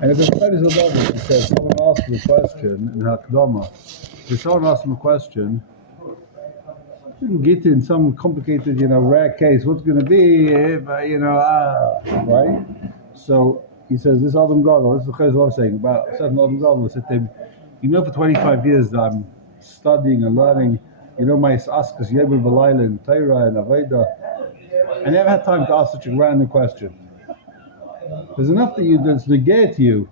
And if the Torah is above it, he says, someone asked him a question in Hakdama. If someone asked him a question, didn't get in some complicated, rare case, what's going to be, if, right? So he says, this Adam Gadol, this is the Chayes I'm saying, about certain Adam Gadol, said to him, for 25 years that I'm studying and learning, my askas, Yebel V'Layla, and Torah, and Aveda. I never had time to ask such a random question. There's enough that's negate you,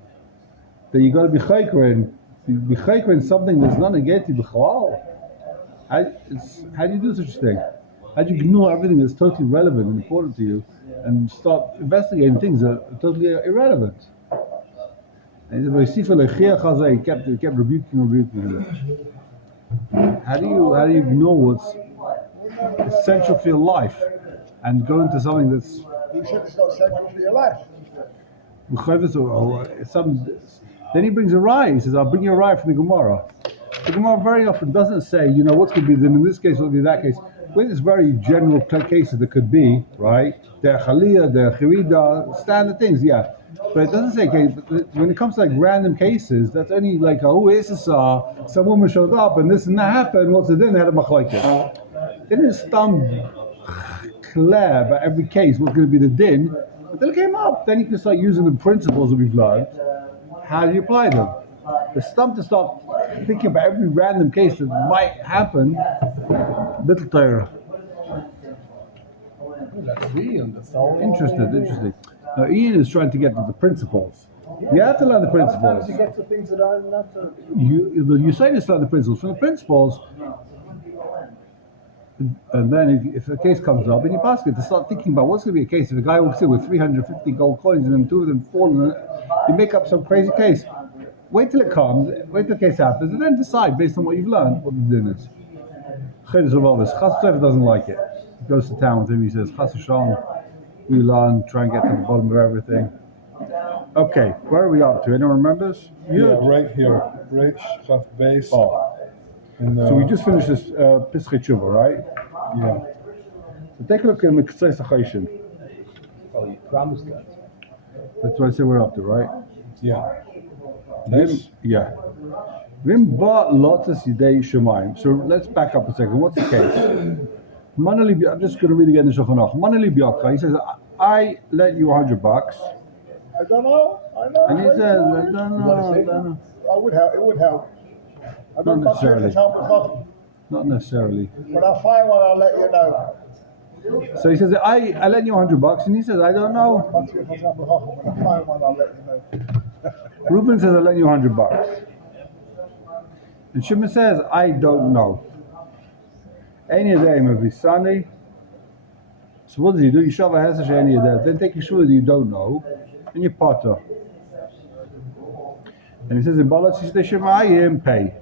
that you got to be chaykerin. Be chaykerin something that's not negate you b'chalal. How do you do such a thing? How do you ignore everything that's totally relevant and important to you and start investigating things that are totally irrelevant? And he kept rebuking him. How do you ignore what's essential for your life and go into something that's... You said it's not essential for your life. Then he brings a raya. He says, I'll bring you a raya from the Gemara. The Gemara very often doesn't say, what's going to be then in this case, what will be in that case. When it's very general cases that could be, right? They're chaliyah, they're chirida, standard things, yeah. But it doesn't say, when it comes to like random cases, that's only like, some woman showed up and this and that happened, what's it then? They had a machlokes. They didn't stump clear about every case, what's going to be the din, but they came up. Then you can start using the principles that we've learned. How do you apply them? The stump to start thinking about every random case that might happen, little Torah. Interesting. Now Ian is trying to get to the principles. You have to learn the principles. You get to things that are not to... You say this, learn the principles. From the principles, and then if a case comes up, and you ask it to start thinking about what's going to be a case. If a guy walks in with 350 gold coins and then two of them fall, and you make up some crazy case. Wait till it comes, wait till the case happens, and then decide based on what you've learned what the din is. Chayes Rav Chas doesn't like it. He goes to town with him, he says, Chas Hashem, we learn, try and get to the bottom of everything. Okay, where are we up to? Anyone remembers? Yeah, right here. Reich, Chaf, base. Oh. So we just finished this Pischei Tshuva, right? Yeah. So take a look in the K'tzei Sachayshim. Oh, you promised that. That's what I said we're up to, right? Yeah. This? Yeah. Vim ba lotus yidei shemayim. So let's back up a second. What's the case? I'm just going to read again the Shulchan Aruch. Manali B'Yakra. He says, I lent you $100. I don't know. And he says, I don't know. It would help. Not necessarily. Not necessarily. When I find one, I'll let you know. So he says, I lent you $100, and he says, I don't know. When I find one, I'll let you know. Reuben says, I lent you $100. And Shimon says, I don't know. Any of them will be sunny. So what does he do? You shove a hesish any of that. Then take a shul that you don't know, and you potter. And he says, in Balatz Yishtei Shemayim, pay.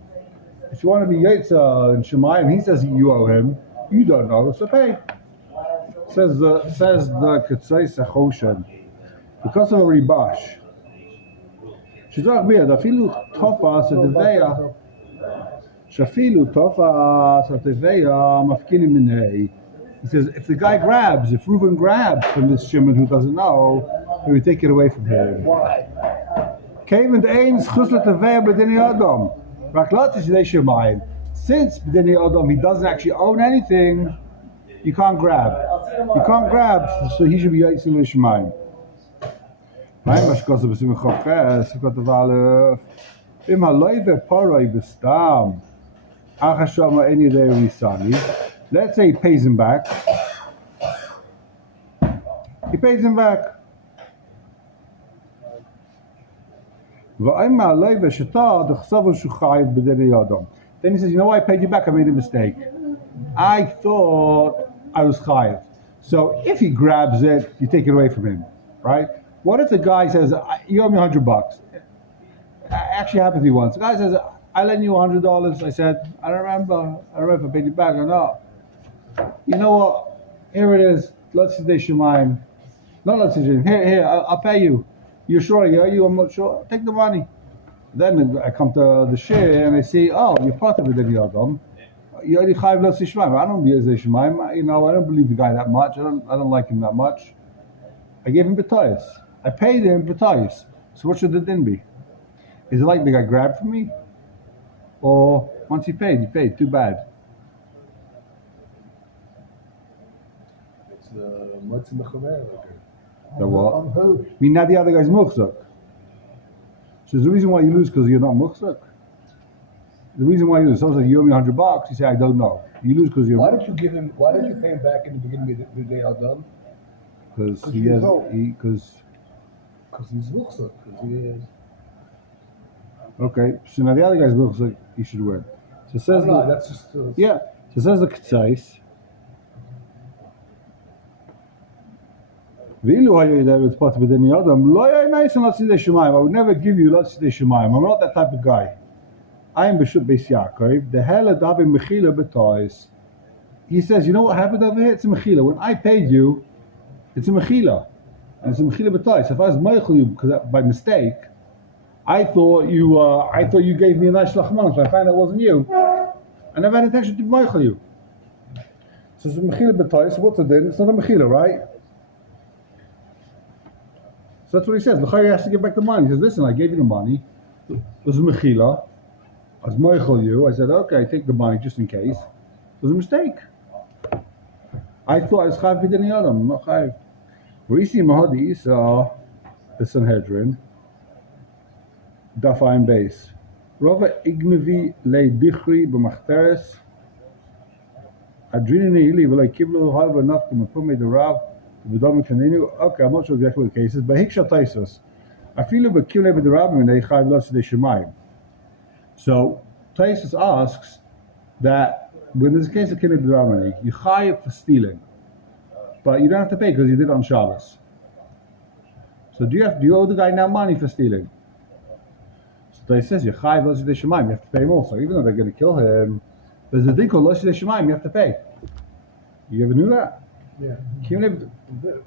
If you want to be Yetza and Shemayim, he says you owe him. You don't know, so pay. Says the K'tzei Sachoshen. Because of a ribash. Shizach biyad, afilu tofas edeveya. Shafilu tofas edeveya mafkinim minhei. He says, if the guy grabs, if Reuben grabs from this Shimon who doesn't know, he will take it away from him. Why? Since b'dinei Adam he doesn't actually own anything, you can't grab. You can't grab, so he should be Yitzil L'Shemaim. Let's say he pays him back. He pays him back. Then he says, you know why I paid you back? I made a mistake. I thought I was chayiv. So if he grabs it, you take it away from him, right? What if the guy says, you owe me $100? It actually happened to me once. The guy says, I lent you $100. I said, I don't remember if I paid you back or not. You know what? Here it is. Let's say Shemaim. Not let's say Here, I'll pay you. You're sure I owe you? I'm not sure. Take the money. Then I come to the share and I see, oh, you're part of it in the Adam. You only chayiv let's say Shemaim. I don't be as a Shemaim. I don't believe the guy that much. I don't like him that much. I gave him betayis. I paid him betayis. So what should the din be? Is it like the guy grabbed from me? Or once he paid, too bad. It's the Mutz Mechaver. The what? On who? I mean, now the other guy's muhzak. So the reason why you lose because you're not muhzak. The reason why you lose, someone says you owe me $100, you say I don't know. You lose because you're. Why did you give him? Why did you pay him back in the beginning of the day Adam? Because Because he you has. know. Because he's Luchsa. Because he is. Okay, so now the other guy's muhzak, he should win. So says No, the, that's just. yeah. So says the Ketzais. I would never give you lots of Shemayim. I'm not that type of guy. I am Bishop Beis Yaakov. The hell of Mechila betois. He says, you know what happened over here? It's a Mechila. When I paid you, it's a Mechila. And it's a Mechila betois. If I was Meichel you by mistake, I thought you gave me a nice Lachman, so I found out it wasn't you. I never had intention to Meichel you. So it's a Mechila betois. What's it then? It's not a Mechila, right? So that's what he says. The Chayyim has to give back the money. He says, listen, I gave you the money. It was a mechila. I was moichel you. I said, okay, take the money just in case. It was a mistake. I thought I was chayiv b'din yadam. I'm not chayiv. Risi Mahadi Isa, the Sanhedrin, Daf Ayin Beis. Rava Ignevi Le Bichri B'Machteres. Adrini Neili V'Lei Kiblu Halva Nafkum Apumei the Rav. Okay, I'm not sure exactly what the case is, but Hiksha Taisos. I feel about Kiblu with the Rabbim and they chayiv lots of the Shemayim. So Taisos asks that when there's a case of Kiblu Rabani, you chayiv for stealing, but you don't have to pay because you did it on Shabbos. So do you owe the guy now money for stealing? So Taisos says you chayiv lots of the Shemayim, you have to pay him also, even though they're going to kill him. There's a thing called lots of the Shemayim, you have to pay. You ever knew that? Yeah.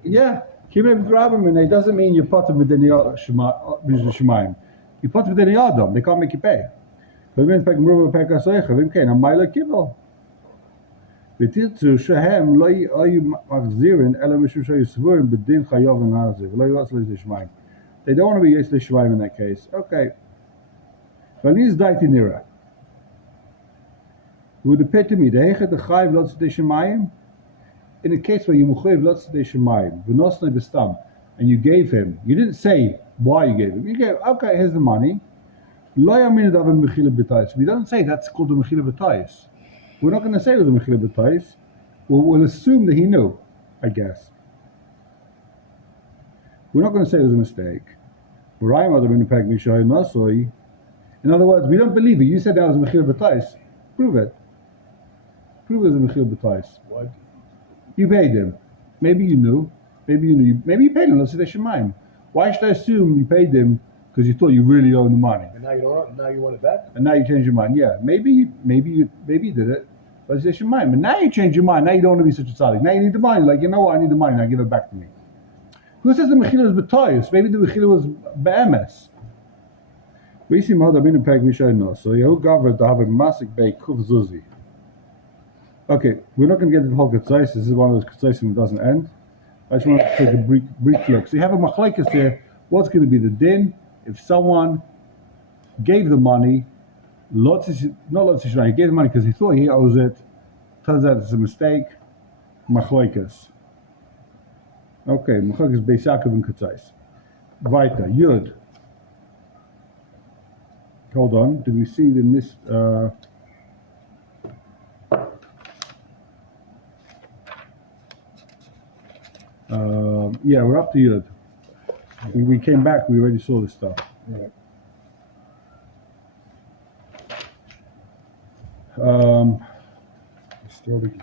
Yeah, Kimlev Rabim, and it doesn't mean you put them within the Shemayim. You put them within the Adam, they can't make you pay. But when Pek Mruva Pek Asoicha, Vim I'm Maila Kibel. Vitiltu Shehem, Loi Ayu Machzirin, Ela Mishum Shayu Svurin, Bedin Chayav and Haziv, Loi Vasli Shemayim. They don't want to be Yes Shemayim in that case. Okay. Valis Daiti Nira. Would the pay to me, the Hechet the Chayiv Lots de Shemayim? In a case where you muchayiv lots of shemayim, v'nosnei b'stam, and you gave him, you didn't say why you gave him. You gave, okay, here's the money. Lo yamin davim mechila b'tayis. We don't say that's called a mechila b'tayis. We're not going to say it was a mechila b'tayis. We'll assume that he knew, I guess. We're not going to say it was a mistake. In other words, we don't believe it. You said that was a mechila b'tayis. Prove it. Prove it was a mechila b'tayis. Why? You paid him. Maybe you knew. Maybe you paid him. Let's say Shemayim. Why should I assume you paid him because you thought you really owed the money? And now you don't. Now you want it back. And now you change your mind. Yeah, maybe you did it. Let's say Shemayim. But now you change your mind. Now you don't want to be such a tzaddik. Now you need the money. Like, you know what? I need the money. Now give it back to me. Who says the mechila was b'toyus? Maybe the mechila was be'emes. We see Mahad Abinu Peg Mishay no. So Yehu Gavra to have a masik bei kuf zuzi. Okay, we're not going to get into the whole Ketzais. This is one of those Ketzais that doesn't end. I just want to take a brief look. So you have a machlekes here. What's going to be the din if someone gave the money, he gave the money because he thought he owes it. Turns out it's a mistake. Machlekes. Okay, machlekes Beis Yaakov and Ketzais. Weiter, Yud. Hold on, did we see in this? Yeah, we're up to Yud. We came back, we already saw this stuff. Right. Started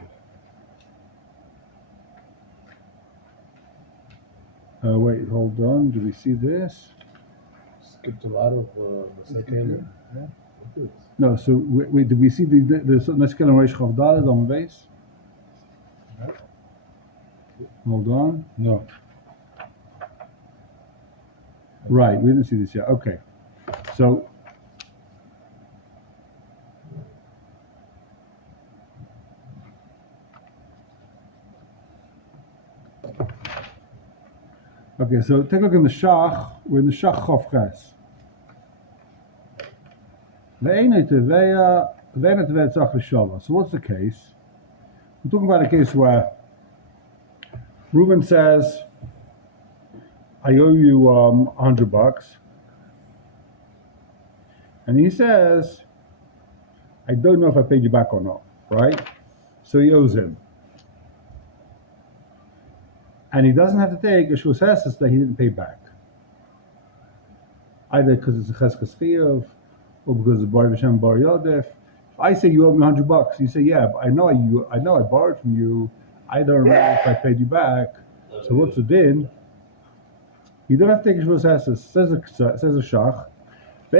Yud. Wait, hold on, do we see this? Skipped a lot of the second. Yeah. No, so wait, did we see the Neskel and Reish Chav Daled on the base? Hold on. No. Right, we didn't see this yet. Okay. So Okay, so take a look in the Shach. We're in the Shach Chof Ches. So what's the case? We're talking about a case where Reuben says, I owe you $100. And he says, I don't know if I paid you back or not, right? So he owes him. And he doesn't have to take a Shvus Hesed that he didn't pay back. Either because it's a Cheskes Chiyuv, or because it's Bar V'Shem Bar Yodef. If I say you owe me $100, you say, yeah, but I know I borrowed from you. I don't remember if I paid you back. So what's the din? You don't have to take a Shvus Hesed. Says a Shach. He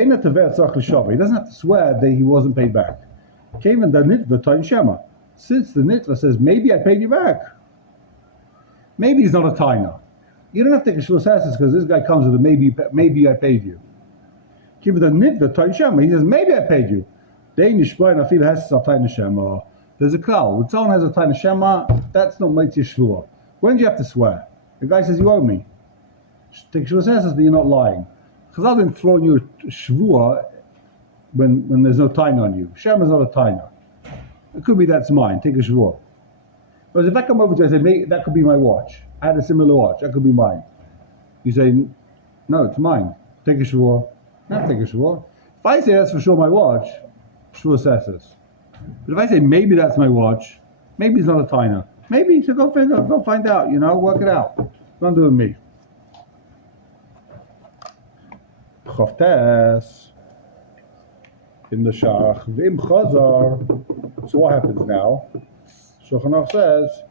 doesn't have to swear that he wasn't paid back. Since the nitva says, maybe I paid you back. Maybe he's not a taina. You don't have to take a Shvus Hesed because this guy comes with a maybe I paid you. He says, maybe I paid you. There's a klal. When someone has a taina shema, that's not mitzvah shvua. When do you have to swear? The guy says, you owe me. Take a Shvus Hesed that you're not lying. Chazal didn't throw you a shvua when there's no taina on you. Shema is not a taina. It could be that's mine. Take a shvua. But if I come over to you and say, that could be my watch. I had a similar watch. That could be mine. You say, no, it's mine. Take a shvua. Not take a shvua. If I say that's for sure my watch, shvua says. But if I say maybe that's my watch, maybe it's not a taina. Maybe, so go find out. Work it out. Don't do it with me. Chavtes in the Shach. V'im Chazar. So what happens now? Shulchan Aruch says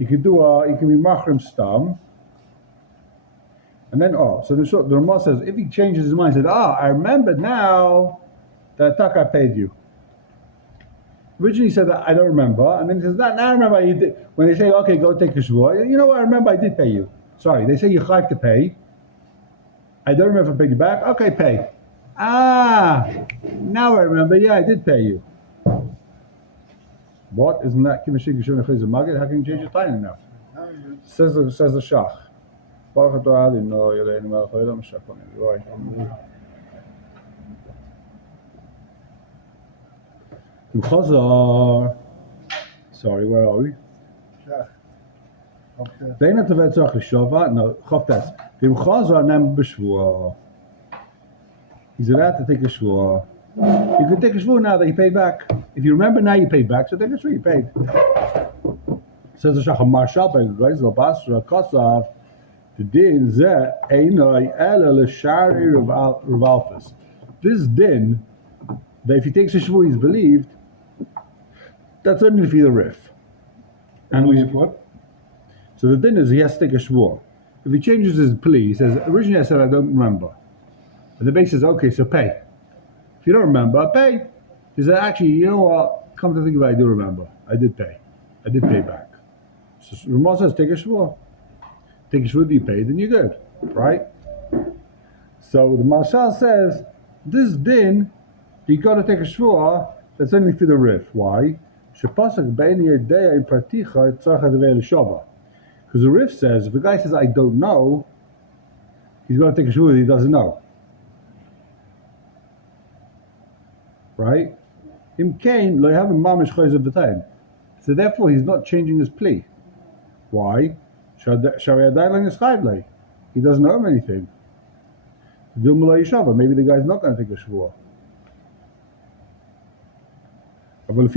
you can be machrim stam, and then so the Ramah says if he changes his mind, said I remember now that I paid you. Originally he said that I don't remember, and then he says now I remember you did. When they say okay, go take a shvua, you know what? I remember I did pay you. Sorry, they say you have to pay. I don't remember if I paid you back. Okay, pay. Now I remember. Yeah, I did pay you. What? Isn't that Kimashik Yishon Echayz Magid? How can you change your time now? Says the Shach. Baruch Atah Ali, no, Yelei Melech Olam Shachon. Right. Chazar. Sorry, where are we? Veina Tevet Tzach L'Shova. No, Chavtes. V'im Chazar Nem B'Shvua. He's allowed to take a shvua. You can take a shvua now that you paid back. If you remember now you paid back, so take a shvua you paid. Says the Shach Marshal by Geisel Basra Kosav, the din zeh einoi ela l'shari Ravalfus. This din, that if he takes a shvua he's believed, that's only for the rif. And we what? So the din is he has to take a shvua. If he changes his plea, he says, originally I said I don't remember. And the base says, okay, so pay. If you don't remember, pay. He said, actually, you know what? Come to think of it, I do remember. I did pay. I did pay back. So Ramah says, take a shvua. Take a shvua that you paid, then you're good. Right? So the Marshal says, this din, you got to take a shvua, that's only for the rif. Why? Because the rif says, if a guy says, I don't know, he's going to take a shvua that he doesn't know. Right? So therefore he's not changing his plea. Why? He doesn't owe him anything. Maybe the guy's not going to take a shvua. But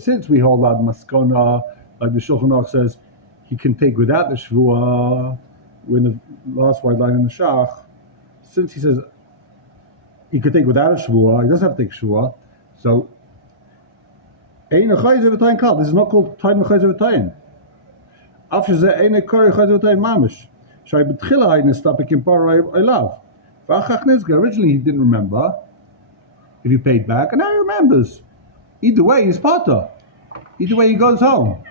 since we hold out maskana, like the Shulchan Aruch says, he can take without the shvua, when the last white line in the Shach, since he says he could take without a shvua, he doesn't have to take a shvua, so this is not called time chayz v'tayin. After that, ein kari chayz v'tayin mamish. Shay betchila hayin stapik in paray olav. V'achach nizga. Originally he didn't remember if he paid back, and now he remembers. Either way, he's pata. Either way, he goes home.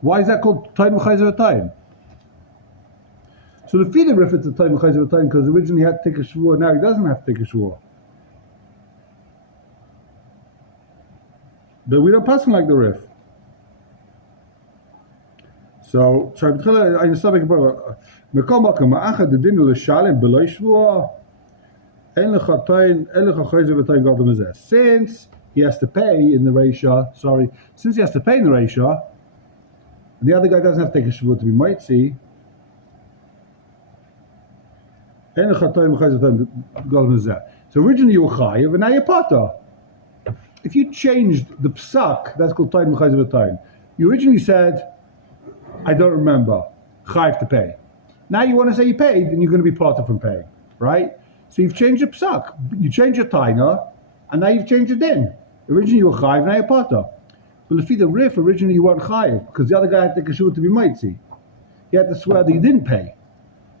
Why is that called time chayz v'tayin? So the feeder rif it's a time chayz v'tayin because originally he had to take a shvua, now he doesn't have to take a shvua. But we don't pass him like the rif. So, I understand since he has to pay in the Reisha, since he has to pay in the Reisha, the other guy doesn't have to take a Shavuot to be Mitzi. So originally you were Chayiv, and now you're Pata. If you changed the Psak, that's called Tayin Mechayz V'Tayin. You originally said, I don't remember, Chayiv to pay. Now you want to say you paid, and you're going to be Pata from paying, right? So you've changed your Psak. You changed your Taina, and now you've changed your Din. Originally you were Chayiv, now you're Pata. But if the Rif, originally you weren't Chayiv, because the other guy had to take a Shavuot to be Mitzi. He had to swear that he didn't pay,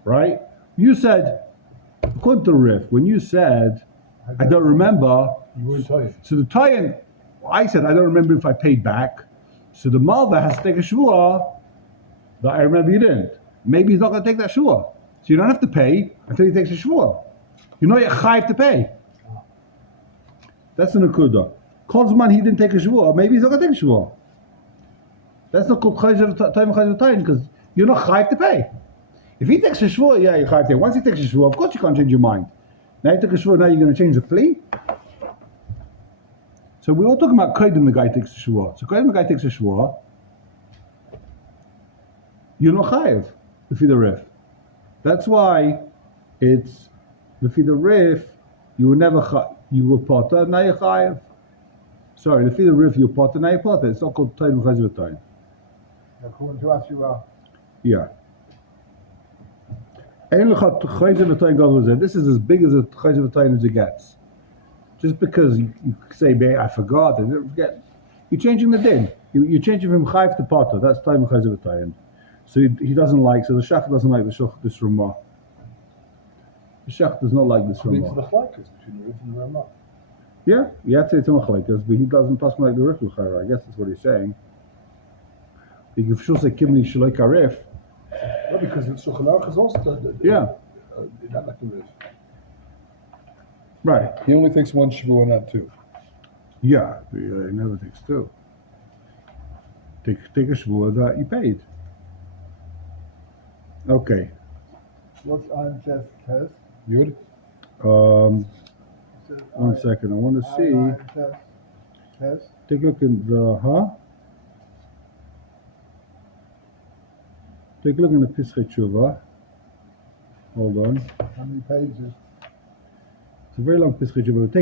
right? You said, according to the Rif, when you said, I don't remember, You weren't tired. so the Tayin, I said, I don't remember if I paid back. So the Malva has to take a Shvuah that I remember you didn't. Maybe he's not going to take that Shvuah. So you don't have to pay until he takes a Shvuah. You're not yet chayiv to pay. That's the Nakuda. Kozman, he didn't take a Shvuah, maybe he's not going to take a Shvuah. That's not called Chayiv because you're not chayiv to pay. If he takes a Shvuah, yeah, you're chayiv to pay. Once he takes a Shvuah, of course you can't change your mind. Now you took a Shvuah, now you're going to change the plea? So we're all talking about Kaidim, the guy takes a Shvuah. So Kaidim, the guy takes a Shvuah, you're not chayiv, Lefi the Rif. That's why it's, Lefi the Rif, you were never you were Potter, now you're chayiv. Sorry, Lefi the Rif, you're Potter, now you're Potter. It's not called Tayin Mechayz V'Tayin. According to us, you are. Yeah. This is as big as a Chayz V'Tayin as it gets. Just because you say, I forgot, I didn't forget. You're changing the din. You're changing from Chayv to Potter. That's Tayin Mechayz V'Tayin. So he doesn't like, so the Shach doesn't like this Ramah. The Shach does not like this According to Ramah. the Chlaikas between the Rif and the Ramah. Yeah, you have to say it's a Machlaikas, but he doesn't pass like the Rif L'chayra. I guess that's what he's saying. You can for sure say Kimli Shaloi Karif. No, because the Shulchan Aruch is also Yeah. not like the Rif. Right. He only takes one Shavuot, not two. Yeah, he never takes two. Take a Shavuot that you paid. Okay. What's Iron Chest test? Yud? One second. I want to see. Iron test. Take a look in the Take a look in the Pischei Tshuva. Hold on. How many pages? It's a very long Pischei Tshuva.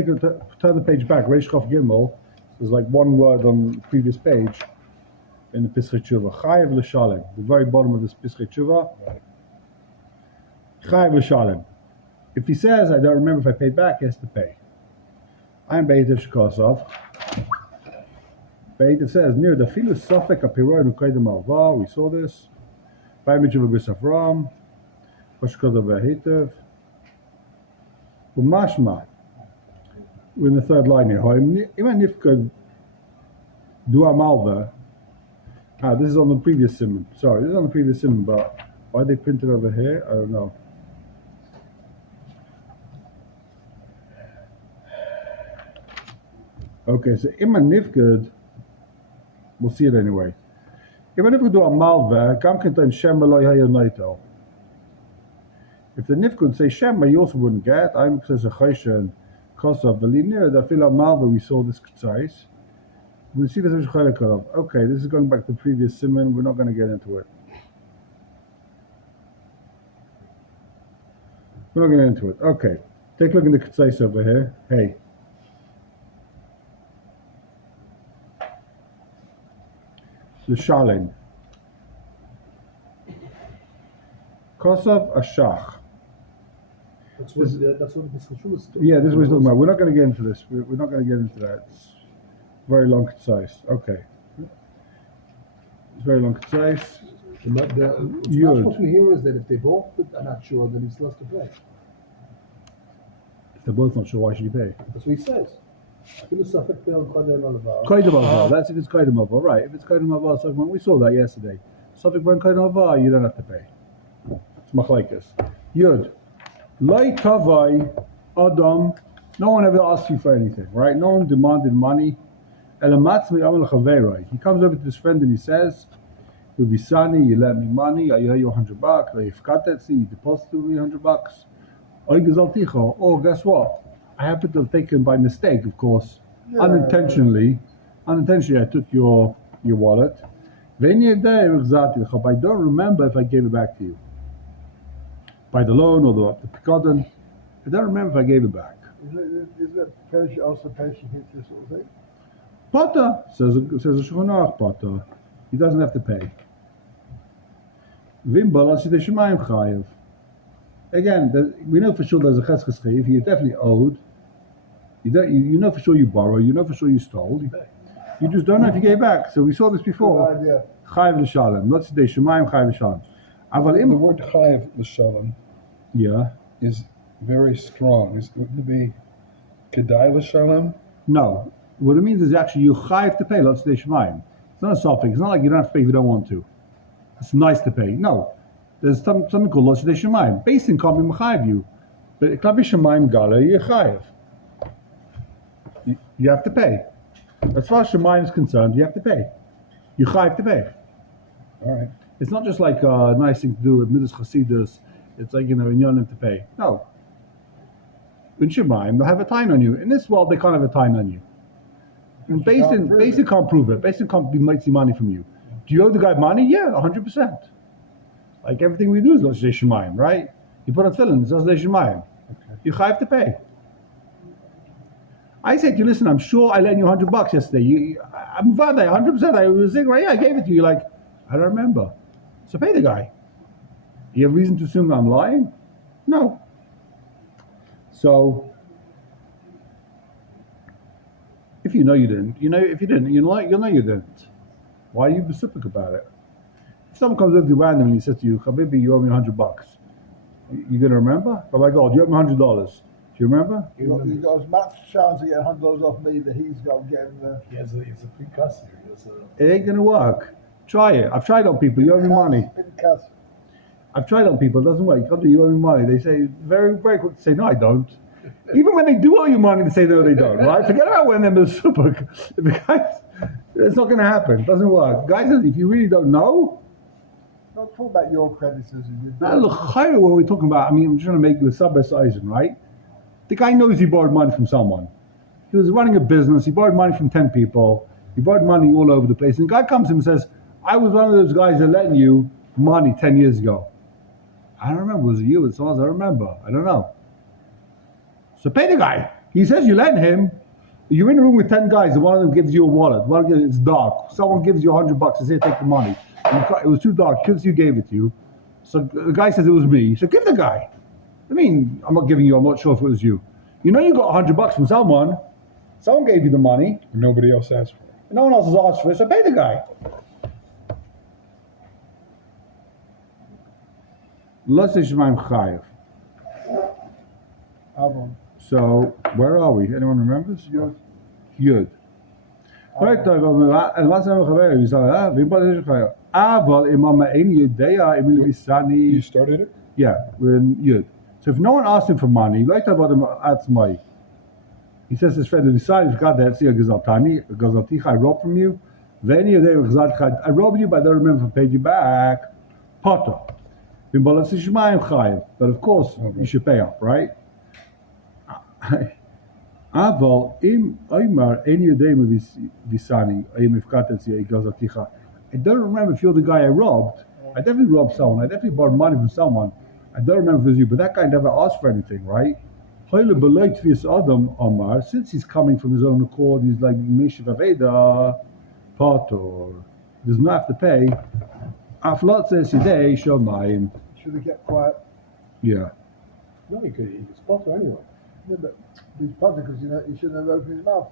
Turn the page back. Reish Chof Gimel. There's like one word on the previous page in the Pischei Tshuva. Chayiv l'shalem. The very bottom of this Pischei Tshuva. Chayiv l'shalem. If he says, I don't remember if I paid back, he has to pay. I'm Beitav Shkosov. Beitav says, near the Filu Sofek Apiroi Nukaydem Alva. We saw this. Image of a Bisafram, Hoshkoda Behitev, Umashma. We're in the third line here. Even if could do a malva. This is on the previous simon. Sorry, this is on the previous simon, but why they printed over here? I don't know. Okay, so Iman Nifgud, we'll see it anyway. Even if we do a malva, kam contain Shema lo hayonaito. If the nifkud say Shema, you also wouldn't get. I'm says a chaysha and kosav velinir. The fila malva we saw this k'tzais. We see this is chalakalav. Okay, this is going back to the previous simon. We're not going to get into it. We're not going to get into it. Okay, take a look in the k'tzais over here. Hey. The Shalem. Kosav Ashach. That's what the Pischei is doing. Yeah, this is what he's talking about. We're not going to get into this. We're not going to get into that. It's very long concise. Okay. It's very long concise. What's not from here is that if they both are not sure, then he still has to pay. If they're both not sure, why should he pay? That's what he says. Kaidam Alvar. That's if it's Kaidam Alvar. Right. If it's Kaidam Alvar, we saw that yesterday. Suffolk when Kaidam Alvar, you don't have to pay. It's Machlaikas. Yud. Lai Tavai Adam. No one ever asked you for anything, right? No one demanded money. He comes over to his friend and he says, Visani, you lent me money, I owe you $100, you've got that, see, you deposited me $100. Or guess what? I happened to have taken by mistake, of course, unintentionally, I took your wallet. But I don't remember if I gave it back to you. By the loan or the picodon, I don't remember if I gave it back. Is it Persia also Persia hit this sort of thing? Potter, says a Shulchan Potter. He doesn't have to pay. Again, we know for sure there's a cheskes chayiv. He definitely owed. You know for sure you borrow. You know for sure you stole. You just don't know if you gave back. So we saw this before. Chayiv l'shalom. Not today. Shemayim chayiv l'shalom. The word chayiv l'shalom, yeah, is very strong. Wouldn't it be kedai l'shalom? No. What it means is actually you chayiv to pay. Not today. Shemayim. It's not a suffix. It's not like you don't have to pay if you don't want to. It's nice to pay. No. There's something called Lotzei Shemayim. Basin can't be mechayiv you. But Klabi Shemayim Gala, you're chayiv. You have to pay. As far as Shemayim is concerned, you have to pay. You chayiv to pay. All right. It's not just like a nice thing to do with Midas Chasidus. It's like, you don't have to pay. No. In Shemayim, they'll have a time on you. In this world, they can't have a time on you. And Basin can't prove it. Basin can't be making money from you. Do you owe the guy money? Yeah, 100%. Like everything we do is Lotzei Shemayim, right? You put on tefillin, it's Lotzei Shemayim. Okay. You have to pay. I said to you, listen, I'm sure I lent you $100 yesterday. I'm Vada, 100%. I was saying, right, yeah, I gave it to you. You're like, I don't remember. So pay the guy. You have reason to assume that I'm lying? No. So, if you know you didn't, if you didn't, you'll know you didn't. Why are you specific about it? If someone comes up to you randomly and says to you, Habibi, you owe me $100. You gonna remember? But my God, you owe me $100. Do you remember? He got as much chance to get $100 off me that he's got to get him the... It's a free customer. It ain't gonna work. Try it. I've tried on people. You owe me money. I've tried on people. It doesn't work. You come to you owe me money. They say very, very quick to say no, I don't. Even when they do owe you money, they say no, they don't. Right? Forget about when they're super. It's not gonna happen. It doesn't work. Guys, if you really don't know. Don't talk about your creditors. Now, look, what we're talking about. I mean, I'm trying to make you a subbase Eisen, right? The guy knows he borrowed money from someone. He was running a business. He borrowed money from 10 people. He borrowed money all over the place. And the guy comes to him and says, I was one of those guys that lent you money 10 years ago. I don't remember. Was it you? Was it someone else? I don't remember. I don't know. So pay the guy. He says you lent him. You're in a room with 10 guys and one of them gives you a wallet. One of them, it's dark. Someone gives you $100 and says, take the money. It was too dark. You gave it to you. So the guy says it was me. So give the guy. I mean, I'm not giving you. I'm not sure if it was you. You know you got $100 from someone. Someone gave you the money. Nobody else asked for it. No one else has asked for it. So pay the guy. Lotzei Shemayim chayiv. So where are we? Anyone remembers? Yud. Right, You started it? Yeah, we're in Yud. So if no one asked him for money, he says to his friend, I robbed from you. I robbed you, but I don't remember if I paid you back. Potter. But of course, you should pay up, right? I don't remember if you're the guy I robbed. I definitely robbed someone. I definitely borrowed money from someone. I don't remember if it was you, but that guy never asked for anything, right? Since he's coming from his own accord, he's like Mishav Aveda, Potter. Does not have to pay. Aflot says today, Shomayim. Should have kept quiet. Yeah. No, he could. He was Potter anyway. Yeah, but he's Potter because he shouldn't have opened his mouth.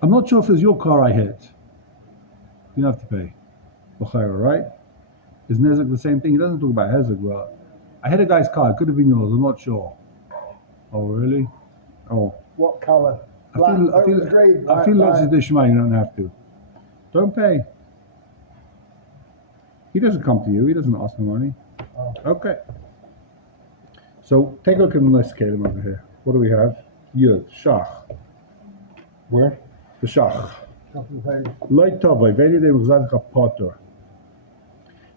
I'm not sure if it's your car I hit. You don't have to pay. Right? Is Nezek the same thing? He doesn't talk about Hezek, but I hit a guy's car. It could have been yours. I'm not sure. Oh, really? Oh. What colour? I feel lots of Dishma, you don't have to. Don't pay. He doesn't come to you. He doesn't ask for money. Oh. Okay. So take a look at the next Kalim over here. What do we have? Yud, Shach. Where? The Shach. Top of the page. Light Tova, Vedi de Muzadka Potter.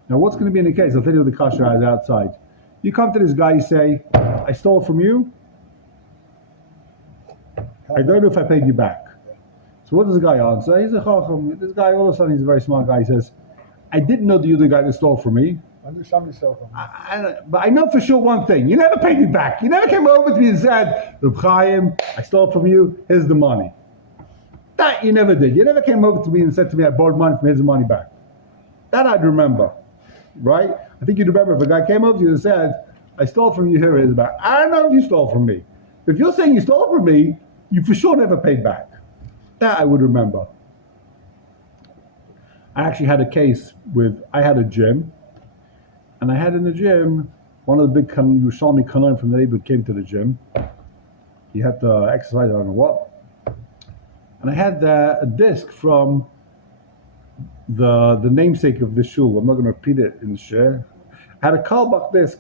Now, what's going to be in the case? I'll tell you what the kasha is outside. You come to this guy, you say, I stole from you. I don't know if I paid you back. So what does the guy answer? He's a chacham. This guy, all of a sudden, he's a very smart guy. He says, I didn't know that you're the guy that stole from me. I knew somebody stole from me. But I know for sure one thing. You never paid me back. You never came over to me and said, Reb Chaim, I stole from you. Here's the money. That you never did. You never came over to me and said to me, I borrowed money from you. Here's the money back. That I'd remember. Right? I think you'd remember if a guy came over to you and said, I stole from you, here it is back. I don't know if you stole from me. If you're saying you stole from me, you for sure never paid back. That I would remember. I actually had a case with, I had a gym, and I had in the gym, one of the big Yerushalmi Kanoim from the neighborhood came to the gym. He had to exercise, I don't know what. And I had a disc from the namesake of this shul. I'm not going to repeat it in the share. I had a Kalbach disc,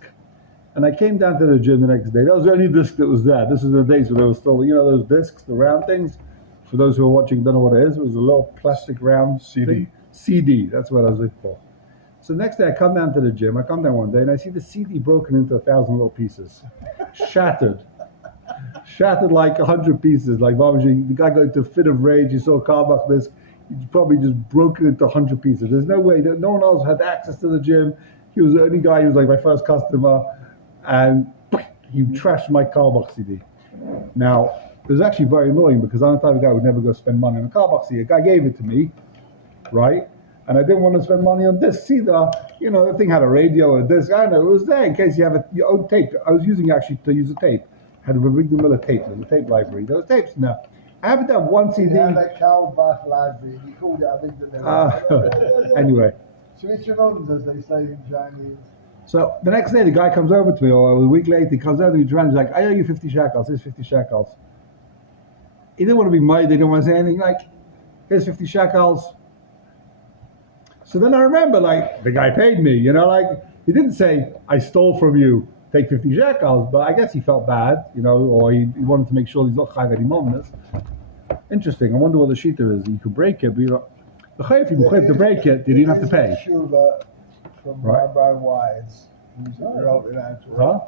and I came down to the gym the next day. That was the only disc that was there. This is the days when there was still, you know, those discs, the round things. For those who are watching, don't know what it is. It was a little plastic round CD. CD. That's what I was looking for. So the next day I come down to the gym. I come down one day and I see the CD broken into 1,000 little pieces, shattered like 100 pieces. Like the guy got into a fit of rage. He saw a Kalbach disc. He probably just broke it into 100 pieces. There's no way that no one else had access to the gym. He was the only guy. He was like my first customer, and he trashed my Kalbach CD. Now it was actually very annoying because I'm the type of guy who would never go spend money on a Kalbach CD. A guy gave it to me, right? And I didn't want to spend money on discs either. You know, the thing had a radio or a disc. I know it was there in case you have your own tape. I was using actually to use a tape. I had a Big Miller tape. There was a tape library. There was tapes now. I haven't done one CD. Yeah, that Kalbach library. He called it, I think, the Miller. Anyway. Switch-on, as they say in Chinese. So the next day, the guy comes over to me, or a week later, he comes over to me, he's like, I owe you 50 shekels. Here's 50 shekels. He didn't want to be mad. He didn't want to say anything. Like, here's 50 shekels. So then I remember, like, the guy paid me, you know, like, he didn't say, I stole from you, take 50 shekels, but I guess he felt bad, you know, or he wanted to make sure he's not chayav any moments. Interesting. I wonder what the shita is. You could break it, but you know, the chayav, if you to break it, you didn't have to pay. From Rabbi Wise, who's wrote in Antwerp. Huh?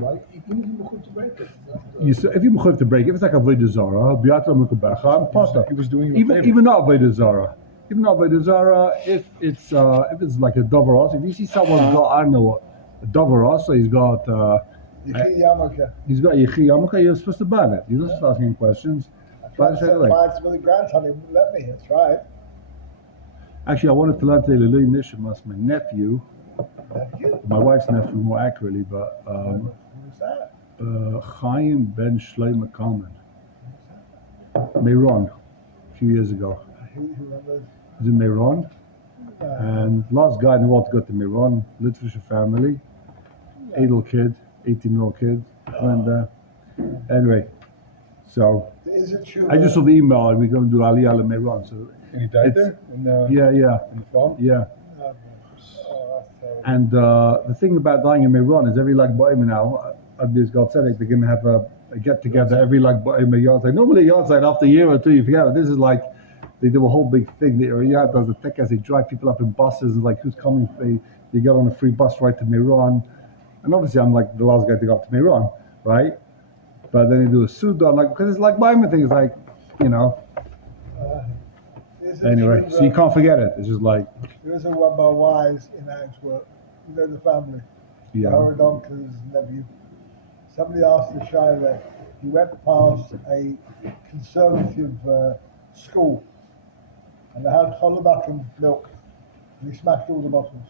Right? Even if you mechuyev to break it. If you mechuyev to break it, if it's like a avodah zara, biatra mekubecha, I'm potter. He was doing even not avodah zara. Even not avodah zara, if it's like a doveros, if you see someone's got, I don't know what, a doveros, so he's got Yechi Yamaka. He's got Yechi Yamaka, you're supposed to ban it. You're not supposed to ask him questions. I tried to find some of the grandson, he wouldn't let me, that's right. Actually, I wanted to learn today Lili Nishamas, my nephew, my wife's nephew more accurately, but Who's that? Chaim ben Shlomo Kalman, Meiron, a few years ago. Who remembers? He was in Meiron, and last guy in the world to go to Meiron, Litvischer family, Edel kid, 18-year-old kid, went there. Anyway, so Is it true? I just saw the email, and we're going to do Aliyah Meiron. So And he died there? In the, yeah, in the farm? yeah. Oh, that's terrible. And the thing about dying in Meiron is every Lag Ba'im now, Abdi's God said it, they're going to have a get together every Lag Ba'im Yahrzeit. Normally Yahrzeit after a year or two you forget, but this is like they do a whole big thing. The area does the tech as they drive people up in buses, and like who's coming, they get on a free bus ride to Meiron. And obviously I'm like the last guy to go up to Meiron, right? But then they do a Sudan, like because it's like Ba'im thing, it's like, you know. Anyway, so you can't forget it. It's just like There is a Rabbi Wise in Antwerp. You know the family. yeah. Howard Uncle's nephew. Somebody asked the Shiloh. He went past a conservative school, and they had cholabak and milk, and he smashed all the bottles.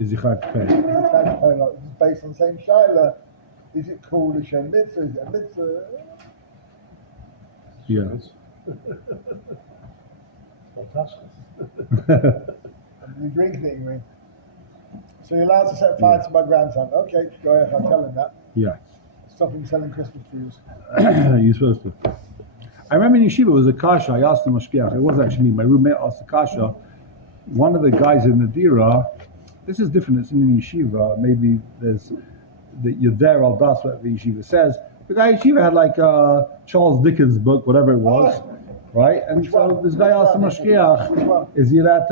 Is he hard to pay? He tried to pay, like, it's based on the same Shiloh. Is it called a Shem Mitzvah? Is it a mitzvah? Yeah. Fantastic. You drink it, you mean? So you're allowed to set fire to my grandson. Okay, go ahead, I'll tell him that. Yeah. Stop him selling Christmas trees. You're supposed to. I remember in yeshiva it was a kasha. I asked the mashgiach. It wasn't actually me. My roommate asked the kasha. One of the guys in the dira. This is different. It's in the yeshiva. Maybe there's that you're there. I'll that's what the yeshiva says. The guy in yeshiva had like Charles Dickens' book, whatever it was, right? And so this guy asked the Which mashgiach, one? "Is he that?"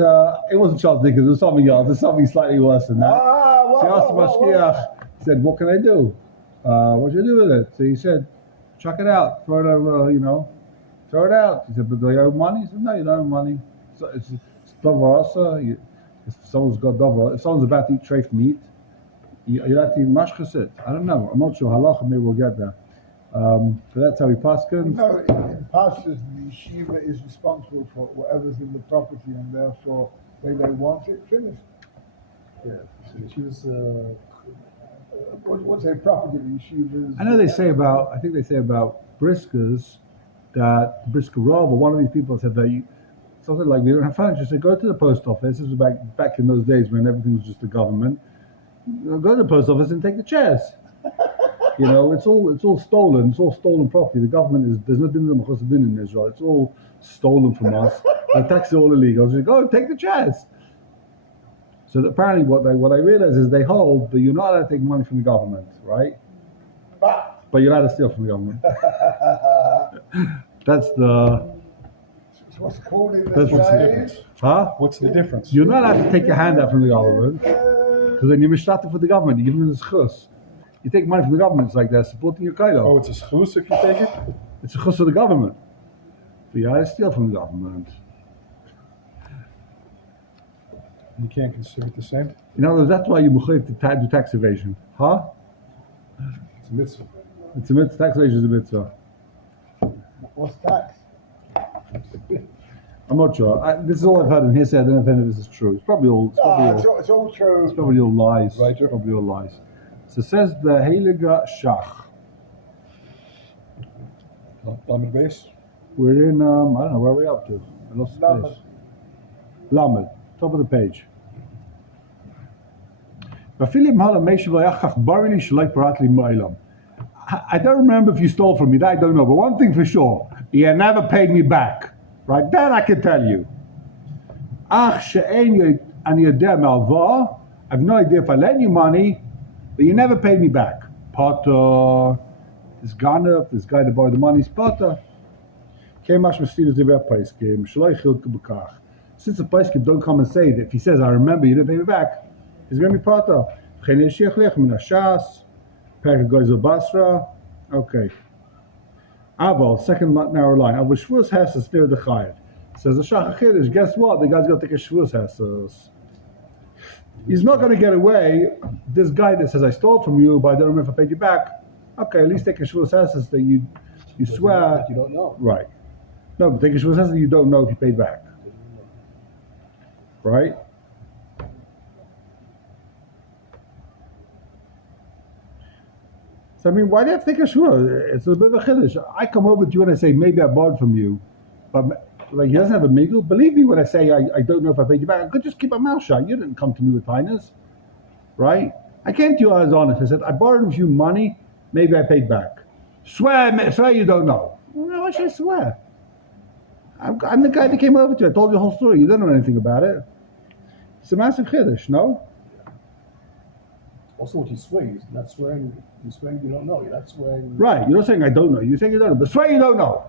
It wasn't Charles Dickens. It was something else. It's something slightly worse than that. So he asked the mashgiach. He said, "What can I do? What should I do with it?" So he said, "Chuck it out. Throw it over. Throw it out." He said, "But do I owe money?" He said, "No, you don't owe money. So it's davar asa. If someone's got davar, if someone's about to eat treif meat, you have to mashchas it. I don't know. I'm not sure. Halacha, maybe we'll get there. So that's how he paskin. No, in pastors, the yeshiva is responsible for whatever's in the property, and therefore they want it finished. Yeah. So she was. What's a property of the yeshiva? I know they say about. I think they say about briskers that brisker Rob or one of these people said that something like we don't have furniture. So go to the post office. This was back in those days when everything was just the government. Go to the post office and take the chairs. It's all stolen. It's all stolen property. The government there's no din in Israel. It's all stolen from us. The taxes are all illegal. So go take the chairs. So apparently, what I realize is they hold that you're not allowed to take money from the government, right? But you're allowed to steal from the government. That's the. What's called in What's the difference? Huh? What's the difference? You're not allowed to take your hand out from the government because then you're mishtater for the government. You give them the schus. You take money from the government, it's like they're supporting your kailo. Oh, it's a schus if you take it? It's a chus of the government. But you gotta steal from the government. You can't consider the same? In other words, that's why you mechayiv to do tax evasion. Huh? It's a mitzvah. It's a mitzvah. Tax evasion is a mitzvah. What's tax? I'm not sure. This is all I've heard in hearsay. I don't know if any of this is true. It's probably all true. It's probably all lies. Right. It's probably all lies. So says the Heilige Shach. Lamed base? We're in, I don't know, where are we up to? I lost the place. Lamed, top of the page. I don't remember if you stole from me, that I don't know, but one thing for sure, you never paid me back. Right, that I can tell you. I have no idea if I lent you money, but you never paid me back. Potter, this guy that borrowed the money is Potter. Since the Paiskim don't come and say that if he says, I remember you didn't pay me back, he's going to be Potter. Okay. Aval, second narrow line. Aval Shvus Hesses near the Chayev. Says the Shach HaChidush, guess what? The guy's got to take a Shvus Hesses. He's not going to get away. This guy that says, I stole from you, but I don't remember if I paid you back. Okay, at least take a Shvus Hesses that you swear. You don't know. Right. No, but take a Shvus Hesses that you don't know if you paid back. Right? So why do you have to take a shvua? It's a bit of a chiddush. I come over to you and I say, maybe I borrowed from you, but he doesn't have a migul. Believe me when I say I don't know if I paid you back. I could just keep my mouth shut. You didn't come to me with tainas, right? I came to you, I was honest. I said, I borrowed from you money, maybe I paid back. Swear you don't know. Well, why should I swear? I'm the guy that came over to you. I told you the whole story. You don't know anything about it. It's a massive chiddush, no? Also, what you swear, you're not swearing. You're swearing you don't know. You're not swearing. Right. You're not saying I don't know. You're saying you don't know. But swear you don't know.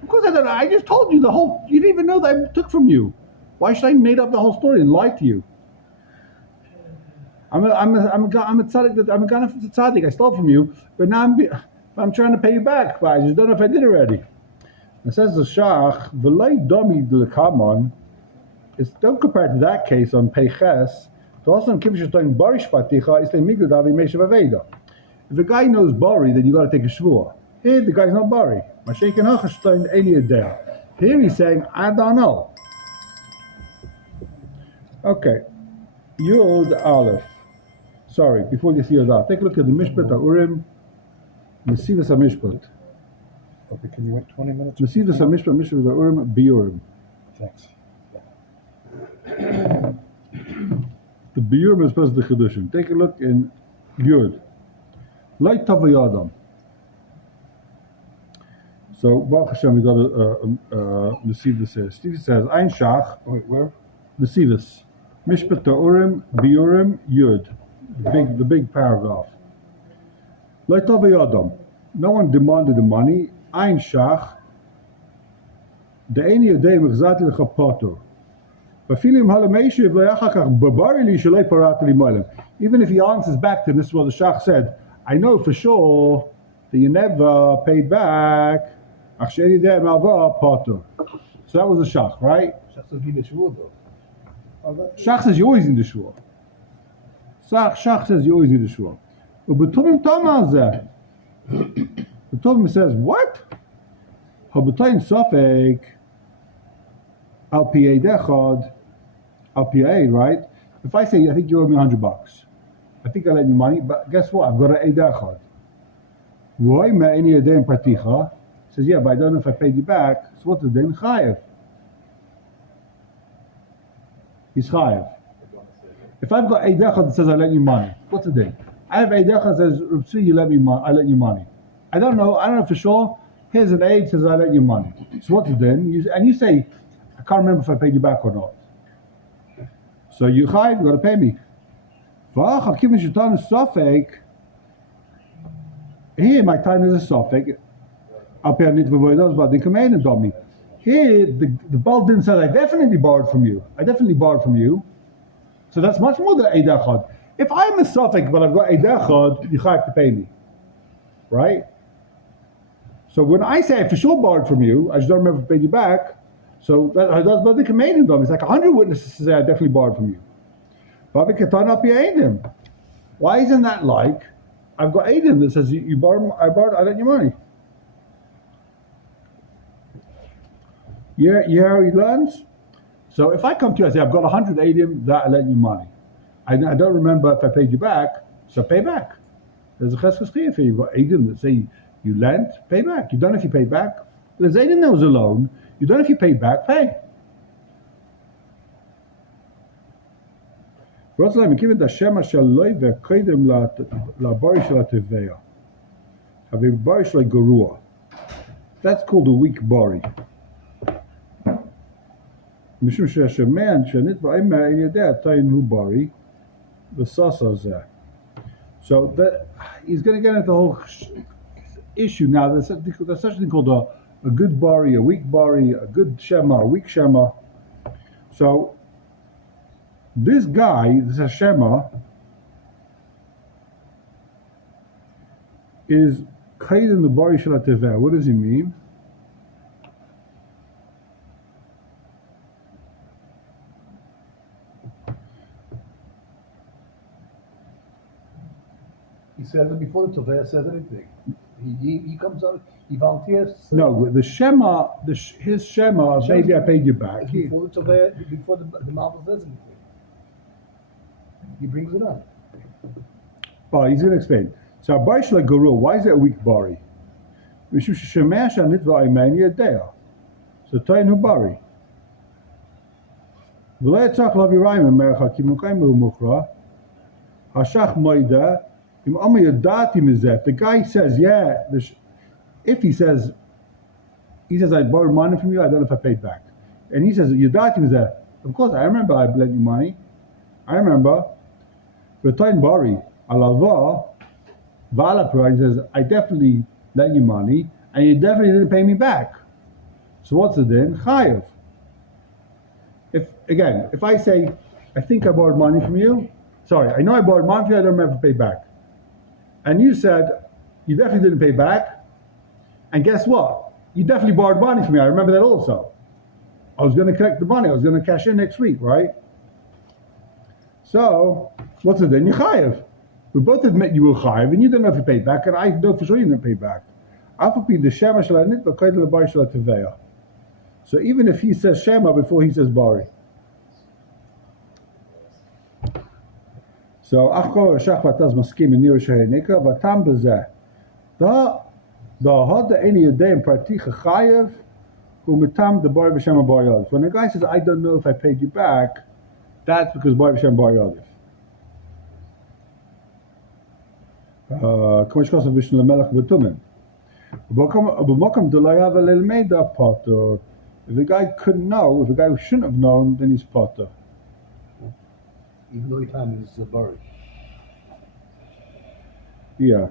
Of course I don't know. I just told you the whole. You didn't even know that I took from you. Why should I made up the whole story and lie to you? I'm a tzaddik. I'm a ganef tzaddik. I stole from you, but now I'm trying to pay you back. But I just don't know if I did already. It says the shach v'lei domi d'lekamon. Don't compare it to that case on Peiches. If the guy knows Bari, then you got to take a shvua. Here, the guy's not Bari. Here he's saying, I don't know. Okay. Yod Aleph. Sorry, before you see Yod Aleph, take a look at the Mishpat HaUrim, Mesivas HaMishpat. Okay, can you wait 20 minutes? Mesivas HaMishpat, Mishpat HaUrim, Biurim. Thanks. The Biurim is supposed to be Chedushim. Take a look in Yud. Light Tavayadam. So, Baruch Hashem, we got a Mesivas here. Steve says, Ein Shach. Wait, where? Mesivas. Mishpat Ta'urim, Biurim, Yud. The big paragraph. Light Tavayadam. No one demanded the money. Ein Shach. דאיני יודע מחזרתי לך פוטר. ואפילו אם הלמיישב לא היה אחר כך בברר לי שלא פרעתי לי מלם. Even if he answers back to this what the Shach said, I know for sure that you never paid back. אך שאין יודע מעבר פוטר. So that was the Shach, right? Shach says you always need the shua. Shach says you always need the shua. But Betumim Tama zeh. Betumim says, what? Habutayin Sofek Al Piyei Dechad Al Piyei, right? If I say, I think you owe me $100, I think I lent you money, but guess what? I've got an Eidechad. Roy Me'eni Yadem Particha says, yeah, but I don't know if I paid you back. So what's the din? Chayev. He's chayev. If I've got Eidechad that says I lent you money, what's the din? I have Eidechad that says, Rupsi, you lent me money. I lent you money. I don't know for sure. Here's an aid says I lent you money. So what's the din? And you say, I can't remember if I paid you back or not. So you chayev, you got to pay me. Here, my time is a suffix. Here, the Baal Din says, I definitely borrowed from you. So that's much more than Eidechad. If I'm a suffix, but I've got Eidechad, you have to pay me. Right? So when I say I for sure borrowed from you, I just don't remember if I paid you back. So that's what the command dom. It's like 100 witnesses say I definitely borrowed from you. Why isn't that like I've got Adam that says you borrowed, I lent you money? Yeah, how he learns. So if I come to you, I say I've got 100 Adam that I lent you money. I don't remember if I paid you back, so pay back. There's a cheskas chiyuv here. You've got Adam that say you lent, pay back. You don't know if you paid back. There's Adam that was a loan. You don't know if you paid back, pay. That's called a weak bari. So that he's going to get into the whole issue now. There's such a thing called a good bari, a weak bari, a good shema, a weak shema. So this guy, this Hashema, is kaid in the bari shel teveh. What does he mean? He says it before the Toveh says anything. He comes out, he volunteers. No, the Shema, his Shema, maybe I paid you back. Before the Toveh, before the Malva says anything. He brings it up. Oh, he's going to explain. So, Bari Shel Guru, why is it a weak Bari? So, Toen Rabani. If the guy says, yeah, if he says I borrowed money from you, I don't know if I paid back. And he says, Yadati Mizeh. Of course, I remember I lent you money. I remember. V'toin bari alava v'ala he says, I definitely lent you money, and you definitely didn't pay me back. So what's the din? Chayev. If I say, I think I borrowed money from you, I know I borrowed money from you, I don't remember if I paid back. And you said, you definitely didn't pay back, and guess what? You definitely borrowed money from me, I remember that also. I was going to collect the money, I was going to cash in next week, right? So, what's it then? You chayev. We both admit you were chayev, and you don't know if you paid back, and I know for sure you didn't pay back. So even if he says Shema before he says Bari. So, Achkor Shach Vataz Maskim in Nir Shehenika, Vatam Bezeh. The Hod the Eni Yadayim Particha Chayev, Umitam the Bari B'Shem Bari Yodif. When a guy says, I don't know if I paid you back, that's because Bari B'Shem Bari Yodif. K'mosh Kosav B'Shem L'melech V'tumim. B'mokom D'Layav L'Elmeida Potter. If the guy couldn't know, if the guy shouldn't have known, then he's Potter. Even though time is buried. Yeah.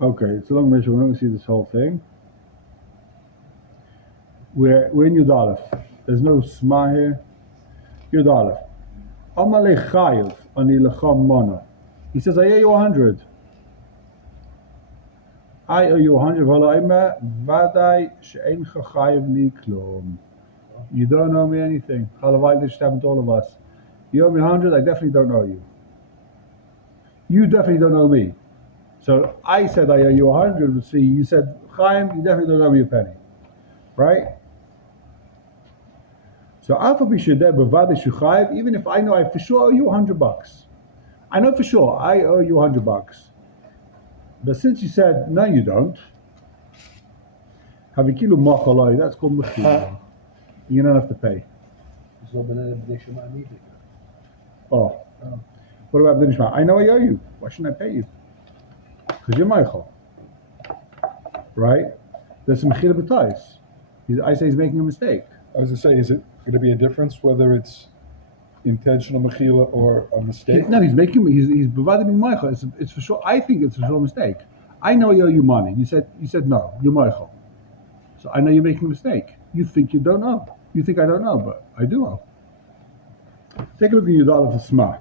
Okay, so long measure, we're not going to see this whole thing. We're in Yud Aleph. There's no sma here. Yud Aleph. Amalei chayev ani lecham mana. He says, I owe you 100. I owe you 100. Vadai she'encha chayev li klum. You don't owe me anything. Halavai, this should happen to all of us. You owe me 100, I definitely don't owe you. You definitely don't owe me. So I said I owe you 100, but see, you said, Chaim, you definitely don't owe me a penny. Right? So even if I know I for sure owe you $100. I know for sure I owe you $100. But since you said, no you don't, that's called mechila. You don't have to pay. Oh. What about B'nishma? I know I owe you. Why shouldn't I pay you? Because you're Michael. Right? There's some mechila b'tais. I say he's making a mistake. I was going to say, is it going to be a difference whether it's intentional mechila or a mistake? No, he's b'vadim Michael. It's for sure. I think it's for sure a mistake. I know I owe you money. You said no. You're Michael. So I know you're making a mistake. You think you don't know. You think I don't know, but I do know. Take a look at Yud Aleph of Sma.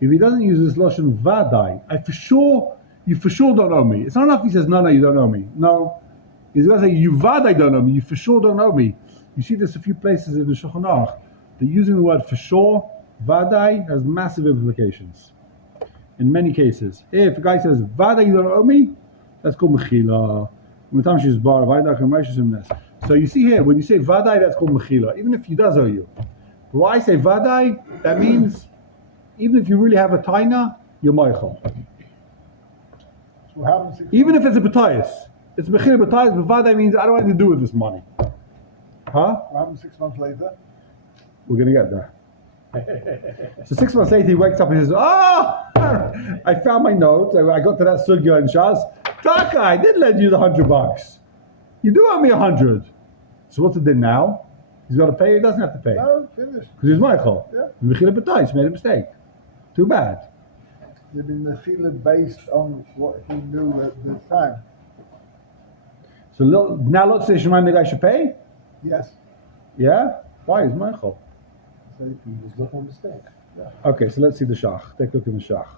If he doesn't use this lashon vadai, you for sure don't owe me. It's not enough he says, no, you don't owe me. No. He's going to say, you vadai don't owe me, you for sure don't owe me. You see this a few places in the Shulchan Aruch. They're using the word for sure. Vadai has massive implications. In many cases. If a guy says, vadai you don't owe me, that's called mechila. So you see here, when you say vadai, that's called mechila, even if he does owe you. But when I say vadai, that means even if you really have a taina, you're Michael. So even if it's a b'tayis. It's mechila b'tayis, but vadai means I don't want anything to do with this money. Huh? What happens 6 months later? We're going to get there. So 6 months later, he wakes up and he says, I found my notes. I got to that sugya in Shas. Taka, I did lend you the $100. You do owe me 100. So what's it then now? He's got to pay or he doesn't have to pay? No, finished. Because he's Michael. Yeah. Mechila b'tayis made a mistake. Too bad. You've been mechila based on what he knew at the time. So now let's say Shemaim the guy should pay? Yes. Yeah? Why? He's Michael. So he was looking for a mistake. Yeah. Okay, so let's see the shach. Take a look at the shach.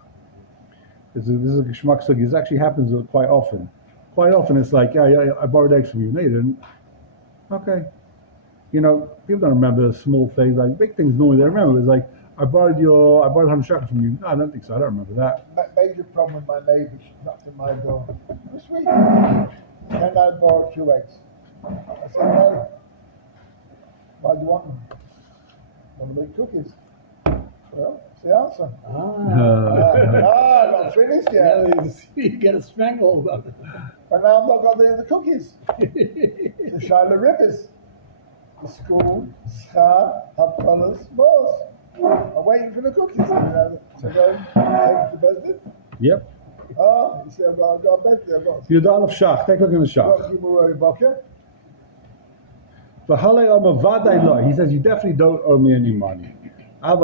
This is a geshmak sugi. This actually happens quite often. Quite often it's like, yeah, I borrowed eggs from you. No, you didn't. Okay. You know, people don't remember small things. Like big things normally they remember. It's like, I borrowed 100 shekels from you. No, I don't think so. I don't remember that. Major problem with my neighbour, she knocked on my door. This week, and I borrowed 2 eggs. I said, no. Why do you want them? Want to make cookies? Well, that's the answer. Not finished yet. You get a stranglehold of it. But now I've not got the cookies. The Shiloh Rivers. The school, schar, hapkalas, boss. I'm waiting for the cookies. So go take it to Besdin. Yep. He said, I've got a bed there, boss. Yud Aleph shach. Take a look at the shach. He says, you definitely don't owe me any money. If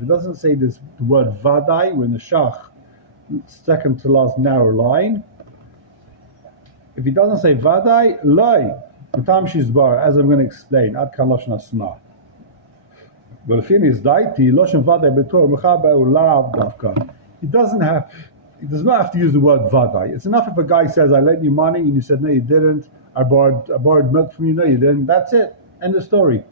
it doesn't say the word vadai, we're in the shach, second to last narrow line. If he doesn't say vadai, loy, as I'm going to explain, ad kan lashon asma. He does not have to use the word vadai. It's enough if a guy says, I lent you money, and you said, no, you didn't. I borrowed milk from you. No, you didn't. That's it. End of story.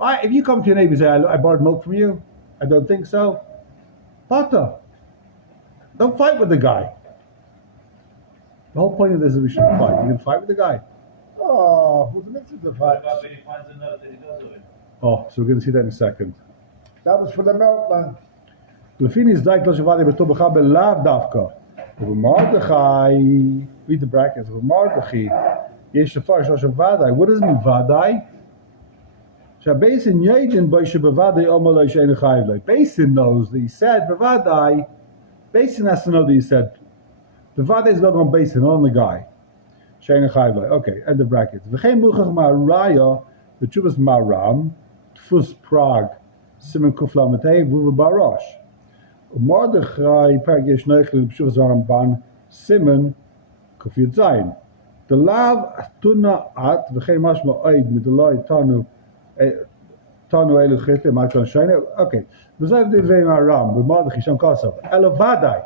If you come to your neighbor and say, I borrowed milk from you, I don't think so. Pata. Don't fight with the guy. The whole point of this is we shouldn't fight. You can fight with the guy. Oh, who's the mitzvah to fight? Oh, so we're going to see that in a second. That was for the milkman. Read the brackets. What does it mean, vadai? Basin knows that he said, bevadai. Basin has to know that he said. The vadai is not on basin, not on the guy. Okay, end the brackets. Fus Prague, Simon Kuflamatei, Vuva Barosh. Mordechai, Paragesh Neuchel, B'Shuvas Ramban, Simon Kufyud Zayin. The Lav Tuna At, V'chein Mashma Oid, Midoloi Tanu, Tanu Elu Chite, Michael Shaina. Okay. B'Zav Devei Maram, B'Mordechai Sham Kosov. Elovadai.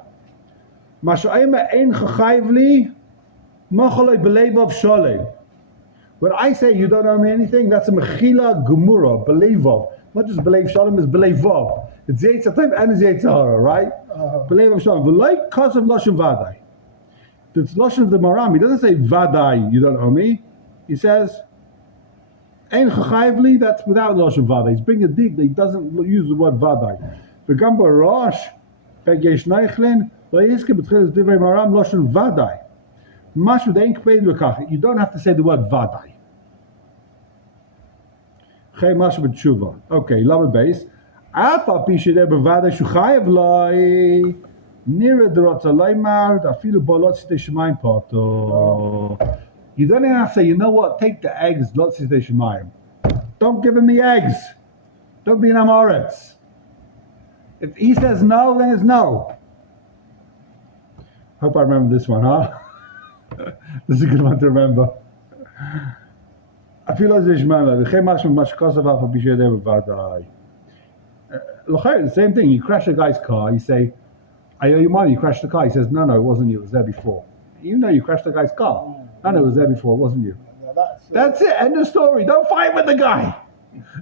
Masha'ima Ein Chachayvli, Machaloi B'Leibov Sholem. When I say you don't owe me anything, that's a Mechila Gemura, B'Leivov. Not just B'Leiv Sholem, it's B'Leivov. It's Yetzatayv and it's Yetzahara, right? B'Leivov Sholem. V'loi Kosav Loshem Vadai. The Loshem of the Maram, he doesn't say Vadai, you don't owe me. He says, Ein Chachayvli, that's without Loshem Vadai. He's bringing a dig that he doesn't use the word Vadai. V'gamba Rosh, Pegesh Neichlin, Lo Yiske B'Tchilas Divrei Maram Loshem Vadai. Mashu Dein Kveid V'kach. You don't have to say the word Vadai. Chei Mashu B'Tshuva. Okay, Lamed Beis. Afa Pishideh B'Vadai Shuchayev Loi. Nira Derotza Leimar. Afilu Bolot Sitei Shemayim Pato. You don't even have to say, you know what, take the eggs, Lot Sitei Shemayim. Don't give him the eggs. Don't be an Amoretz. If he says no, then it's no. Hope I remember this one, huh? This is a good one to remember. I feel as the same thing. You crash a guy's car, you say, I owe you money, you crashed the car. He says, no, it wasn't you, it was there before. You know you crashed the guy's car. No, it was there before, it wasn't you. That's it, end of story. Don't fight with the guy.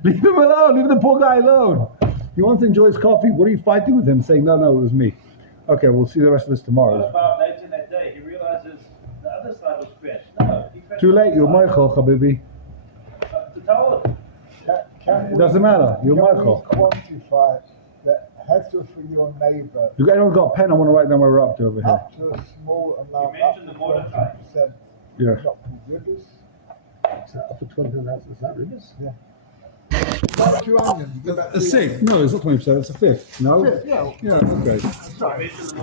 Leave him alone, leave the poor guy alone. He wants to enjoy his coffee. What are you fighting with him, saying, no, it was me? Okay, we'll see the rest of this tomorrow. What about later in that day? He realizes the other side was crashed. No, he crashed. Too late, you're Michael, Habibi. To tell him. It doesn't matter, you're Michael. Quantify that heter for your neighbour. You anyone got a pen? I want to write down where we're up to over here. Up to a small amount. You mentioned the Mordechai. 20%. Yeah. Not called rivers. It's up to 20,000. It's not rivers. Yeah. Not 200. You go back A sixth? No, it's not 20%, it's a fifth. No? Fifth, yeah. Yeah, okay. You mentioned the